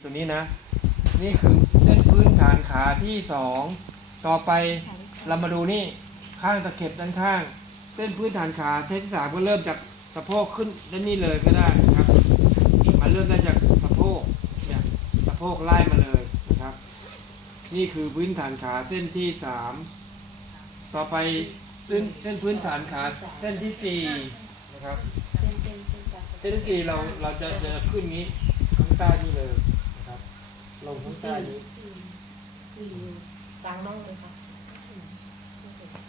ตัวนี้นะ นี่คือเส้นพื้นฐานขาที่สองต่อไปเรามาดูนี่ข้างตะเข็บด้านข้าง เส้นพื้นฐานขาเส้นที่สามก็เริ่มจากสะโพกขึ้นด้านนี้เลยก็ได้นะครับมันเริ่มได้จากสะโพกเนี่ยสะโพกไล่มาเลยนะครับ นี่คือพื้นฐานขาเส้นที่สามต่อไปเส้นเส้นพื้นฐานขาเส้นที่สี่นะครับเส้นที่สี่เราเราจะจะขึ้นนี้ข้างใต้นี่เลย ลงข้างใต้นี้กลางน่องเลยค่ะ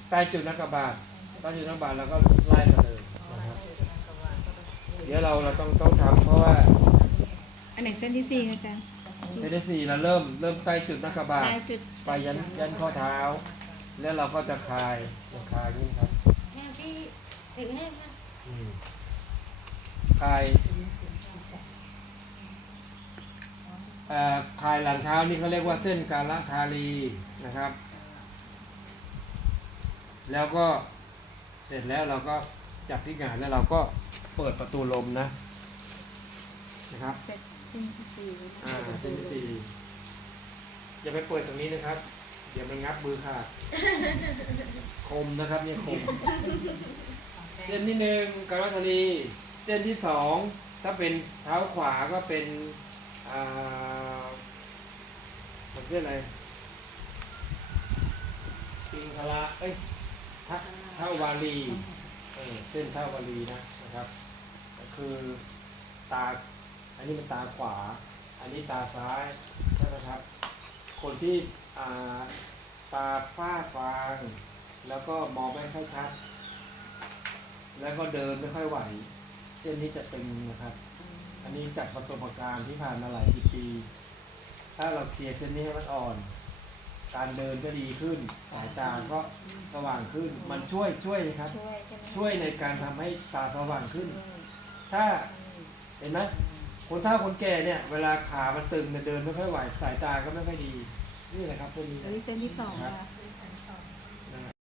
ใต้จุดนักกบาทใต้จุดนักกบาทเราก็ไล่มาเลยนะครับเดี๋ยวเราเราต้องต้องทำเพราะว่าอันไหนเส้นที่สี่อาจารย์เส้นที่สี่เราเริ่มเริ่มใต้จุดนักกบาทได้จุดไปยันยันข้อเท้า แล้วเราก็จะคลายจะคลายนี่ครับแห้งที่ถึงแห้งค่ะอืมคลายเอ่อ คลายหลังเท้านี่เขาเรียกว่าเส้นกาลคารีนะครับ แล้วก็เสร็จแล้วเราก็จับที่งานแล้วเราก็เปิดประตูลมนะนะครับเส้นเส้นที่สี่อ่าเส้นที่สี่อย่าไปเปิดตรงนี้นะครับเดี๋ยวมันงับมือขาดคมนะครับเนี่ยคม เส้นที่หนึ่งกาลคารีเส้นที่สองถ้าเป็นเท้าขวาก็เป็นอ่า มันเส้นอะไรปิงคาราเอ้ยท่าเท้าวาลีเออเส้นเท้าวาลีนะนะครับ ก็คือตา อันนี้มันตาขวา อันนี้ตาซ้ายใช่ไหมครับ คนที่อ่าตาฝ้าฟาง แล้วก็มองไม่ค่อยชัด แล้วก็เดินไม่ค่อยไหว เส้นนี้จะตึงนะครับ อันนี้จากประสบการณ์ที่ผ่านมาหลายสิบปี ถ้าเราเคลียร์เส้นนี้ให้มันอ่อน การเดินก็ดีขึ้น สายตาก็สว่างขึ้น มันช่วยช่วยนะครับ ช่วยใช่ไหมช่วยในการทำให้ตาสว่างขึ้น ถ้าเห็นไหมคนเฒ่าคนแก่เนี่ย เวลาขามันตึงเนี่ยเดินไม่ค่อยไหว สายตาก็ไม่ค่อยดี นี่แหละครับตัวนี้อันนี้เส้นที่สองครับค่ะ